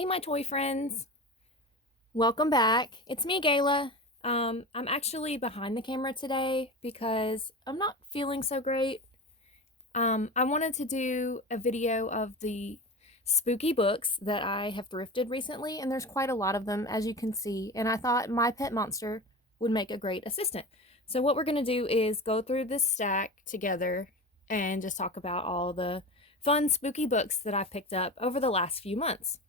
Hey, my toy friends. Welcome back. It's me, Gayla. I'm actually behind the camera today because I'm not feeling so great. I wanted to do a video of the spooky books that I have thrifted recently, and there's quite a lot of them, as you can see, and I thought my pet monster would make a great assistant. So what we're going to do is go through this stack together and just talk about all the fun, spooky books that I've picked up over the last few months.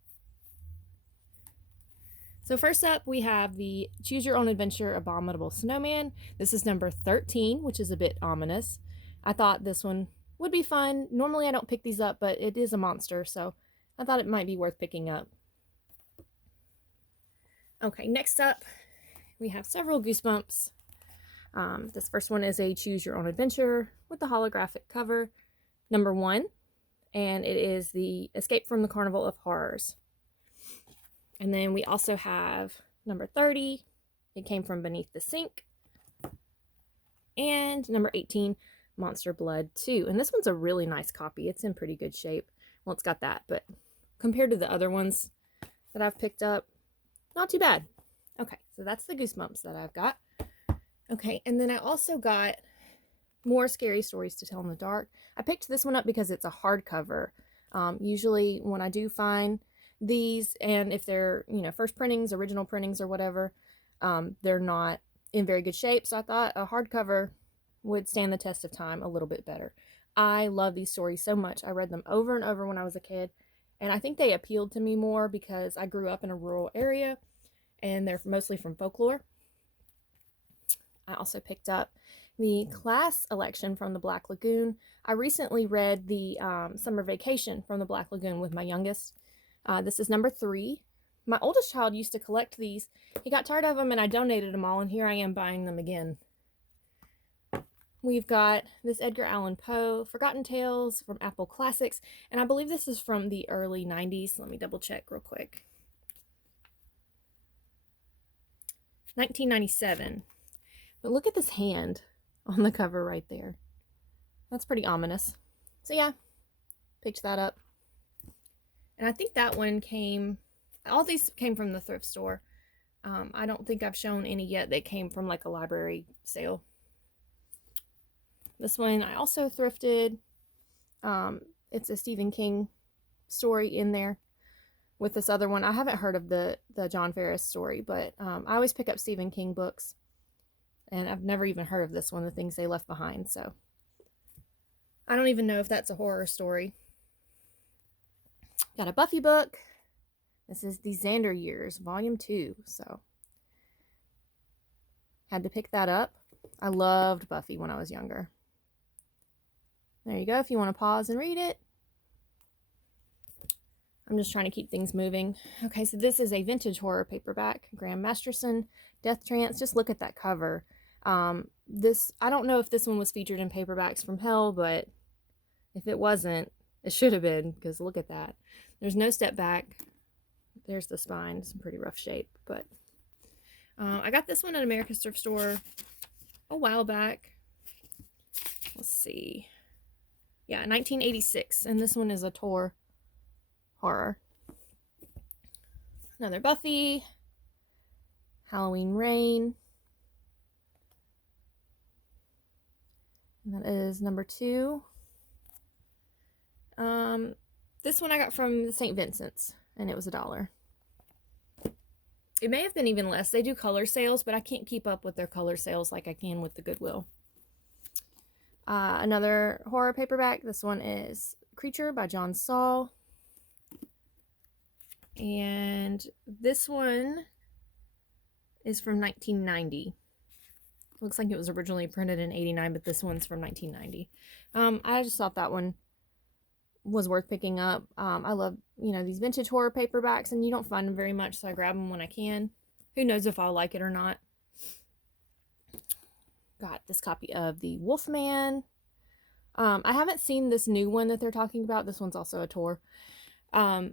So first up, we have the Choose Your Own Adventure Abominable Snowman. This is number 13, which is a bit ominous. I thought this one would be fun. Normally I don't pick these up, but it is a monster, so I thought it might be worth picking up. Okay, next up, we have several Goosebumps. This first one is a Choose Your Own Adventure with the holographic cover, number 1, and it is the Escape from the Carnival of Horrors. And then we also have number 30, It Came from Beneath the Sink. And number 18, Monster Blood 2. And this one's a really nice copy. It's in pretty good shape. Well, it's got that, but compared to the other ones that I've picked up, not too bad. Okay, so that's the Goosebumps that I've got. Okay, and then I also got more Scary Stories to Tell in the Dark. I picked this one up because it's a hardcover. Usually when I do find these, and if they're, first printings, original printings or whatever, they're not in very good shape. So I thought a hardcover would stand the test of time a little bit better. I love these stories so much. I read them over and over when I was a kid, and I think they appealed to me more because I grew up in a rural area and they're mostly from folklore. I also picked up the class election from the Black Lagoon. I recently read the Summer Vacation from the Black Lagoon with my youngest. This is number 3. My oldest child used to collect these. He got tired of them and I donated them all, and here I am buying them again. We've got this Edgar Allan Poe, Forgotten Tales from Apple Classics, and I believe this is from the early 90s. Let me double check real quick. 1997. But look at this hand on the cover right there. That's pretty ominous. So yeah, picked that up. And I think that one all these came from the thrift store. I don't think I've shown any yet that came from like a library sale. This one I also thrifted. It's a Stephen King story in there with this other one. I haven't heard of the John Ferris story, but I always pick up Stephen King books. And I've never even heard of this one, The Things They Left Behind. So I don't even know if that's a horror story. Got a Buffy book. This is the Xander Years, Volume 2. So had to pick that up. I loved Buffy when I was younger. There you go, if you want to pause and read it. I'm just trying to keep things moving. Okay, so this is a vintage horror paperback. Graham Masterson, Death Trance. Just look at that cover. I don't know if this one was featured in Paperbacks from Hell, but if it wasn't, it should have been, because look at that. There's no step back. There's the spine. It's in pretty rough shape, but I got this one at America's Thrift Store a while back. Let's see. Yeah, 1986, and this one is a Tor horror. Another Buffy. Halloween Rain. And that is number 2. This one I got from the St. Vincent's, and it was $1. It may have been even less. They do color sales, but I can't keep up with their color sales like I can with the Goodwill. Another horror paperback. This one is Creature by John Saul. And this one is from 1990. Looks like it was originally printed in 89, but this one's from 1990. I just thought that one was worth picking up. I love, these vintage horror paperbacks, and you don't find them very much, so I grab them when I can. Who knows if I'll like it or not. Got this copy of The Wolfman. I haven't seen this new one that they're talking about. This one's also a Tor. I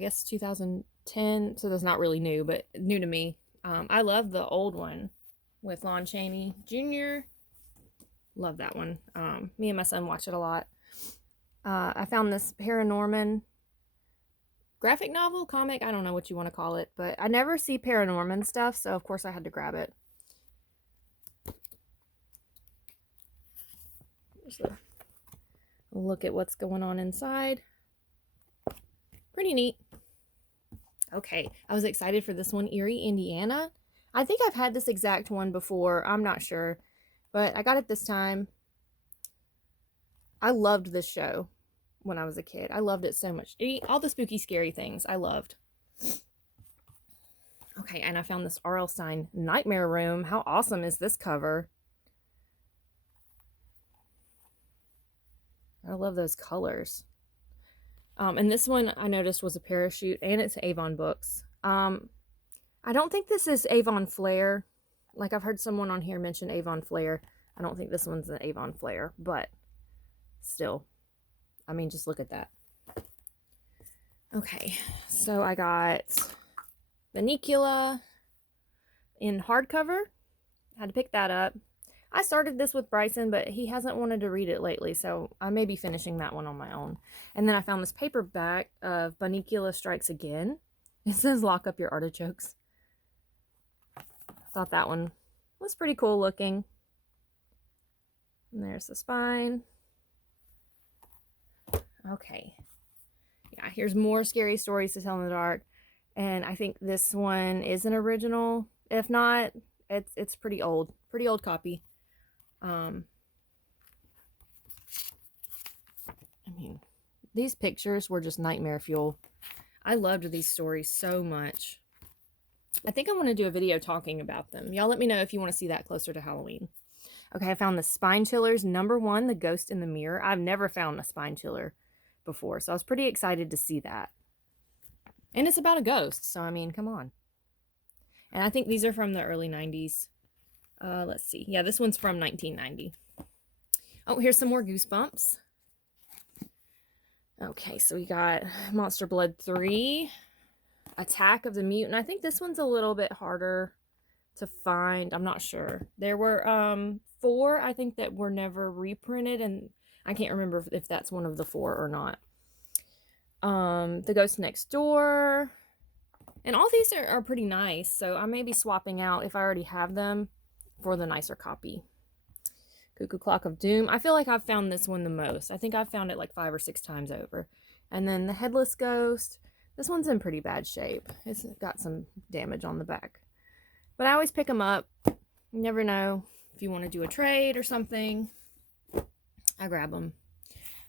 guess 2010, so that's not really new, but new to me. I love the old one with Lon Chaney Jr. Love that one. Me and my son watch it a lot. I found this Paranorman graphic novel, comic, I don't know what you want to call it, but I never see Paranorman stuff, so of course I had to grab it. Here's a look at what's going on inside. Pretty neat. Okay, I was excited for this one, Erie, Indiana. I think I've had this exact one before, I'm not sure, but I got it this time. I loved this show when I was a kid. I loved it so much. All the spooky, scary things I loved. Okay, and I found this R.L. Stine Nightmare Room. How awesome is this cover? I love those colors. And this one I noticed was a parachute, and it's Avon Books. I don't think this is Avon Flair. Like, I've heard someone on here mention Avon Flair. I don't think this one's an Avon Flair, but still, I mean, just look at that. Okay, so I got Bunnicula in hardcover. I had to pick that up. I started this with Bryson, but he hasn't wanted to read it lately, so I may be finishing that one on my own. And then I found this paperback of Bunnicula Strikes Again. It says Lock Up Your Artichokes. Thought that one was pretty cool looking. And there's the spine. Okay. Yeah, here's more Scary Stories to Tell in the Dark. And I think this one is an original. If not, it's pretty old. Pretty old copy. I mean, these pictures were just nightmare fuel. I loved these stories so much. I think I want to do a video talking about them. Y'all let me know if you want to see that closer to Halloween. Okay, I found the Spine Chillers #1, The Ghost in the Mirror. I've never found a spine chiller before, so I was pretty excited to see that. And it's about a ghost, so I mean, come on. And I think these are from the early 90s. Let's see. Yeah, this one's from 1990. Oh, here's some more Goosebumps. Okay, so we got Monster Blood 3, Attack of the Mutant. I think this one's a little bit harder to find. I'm not sure. There were 4, I think, that were never reprinted, and I can't remember if that's one of the 4 or not. The Ghost Next Door. And all these are pretty nice, so I may be swapping out, if I already have them, for the nicer copy. Cuckoo Clock of Doom. I feel like I've found this one the most. I think I've found it like 5 or 6 times over. And then the Headless Ghost. This one's in pretty bad shape. It's got some damage on the back. But I always pick them up. You never know if you want to do a trade or something. I grab them.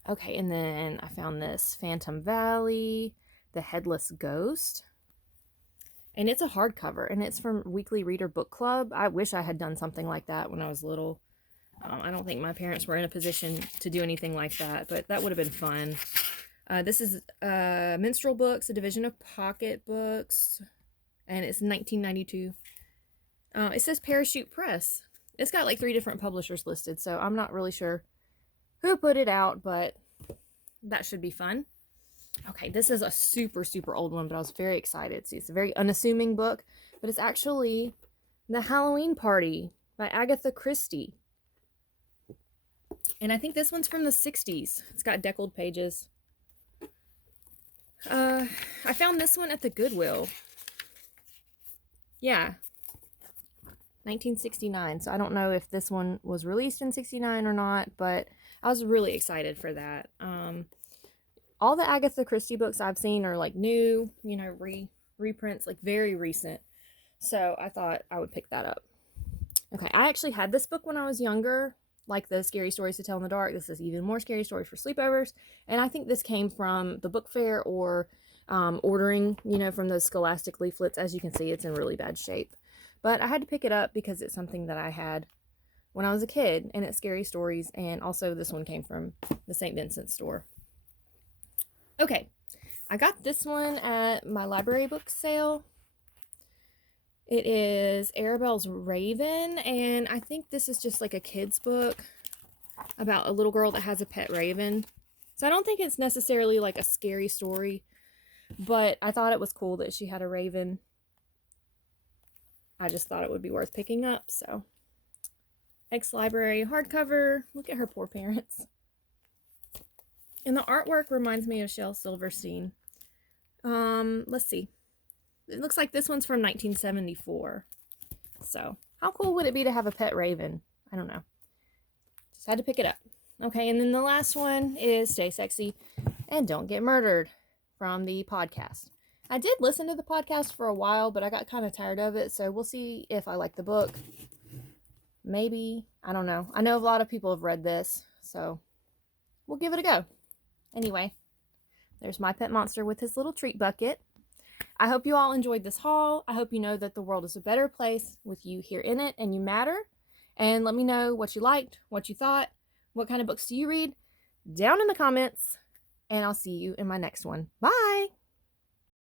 Okay, and then I found this Phantom Valley, The Headless Ghost. And it's a hardcover, and it's from Weekly Reader Book Club. I wish I had done something like that when I was little. I don't think my parents were in a position to do anything like that, but that would have been fun. This is Minstrel Books, a division of Pocket Books, and it's 1992. It says Parachute Press. It's got like 3 different publishers listed, so I'm not really sure who put it out, but that should be fun. Okay, this is a super, super old one, but I was very excited. See, it's a very unassuming book, but it's actually The Halloween Party by Agatha Christie. And I think this one's from the 60s. It's got deckled pages. I found this one at the Goodwill. Yeah. 1969. So I don't know if this one was released in 69 or not, but I was really excited for that. All the Agatha Christie books I've seen are like new, you know, reprints, like very recent. So I thought I would pick that up. Okay, I actually had this book when I was younger, like the Scary Stories to Tell in the Dark. This is even more scary stories for sleepovers. And I think this came from the book fair or ordering, you know, from those Scholastic leaflets. As you can see, it's in really bad shape. But I had to pick it up because it's something that I had when I was a kid, and it's Scary Stories. And also this one came from the St. Vincent store. Okay, I got this one at my library book sale. It is Arabelle's Raven, and I think this is just like a kid's book about a little girl that has a pet raven. So I don't think it's necessarily like a scary story, but I thought it was cool that she had a raven. I just thought it would be worth picking up, so. Ex-library hardcover. Look at her poor parents. And the artwork reminds me of Shel Silverstein. let's see. It looks like this one's from 1974. So, how cool would it be to have a pet raven? I don't know. Just had to pick it up. Okay, and then the last one is Stay Sexy and Don't Get Murdered from the podcast. I did listen to the podcast for a while, but I got kind of tired of it, so we'll see if I like the book. Maybe. I don't know. I know a lot of people have read this, so we'll give it a go. Anyway, there's my pet monster with his little treat bucket. I hope you all enjoyed this haul. I hope you know that the world is a better place with you here in it and you matter. And let me know what you liked, what you thought, what kind of books do you read down in the comments. And I'll see you in my next one. Bye!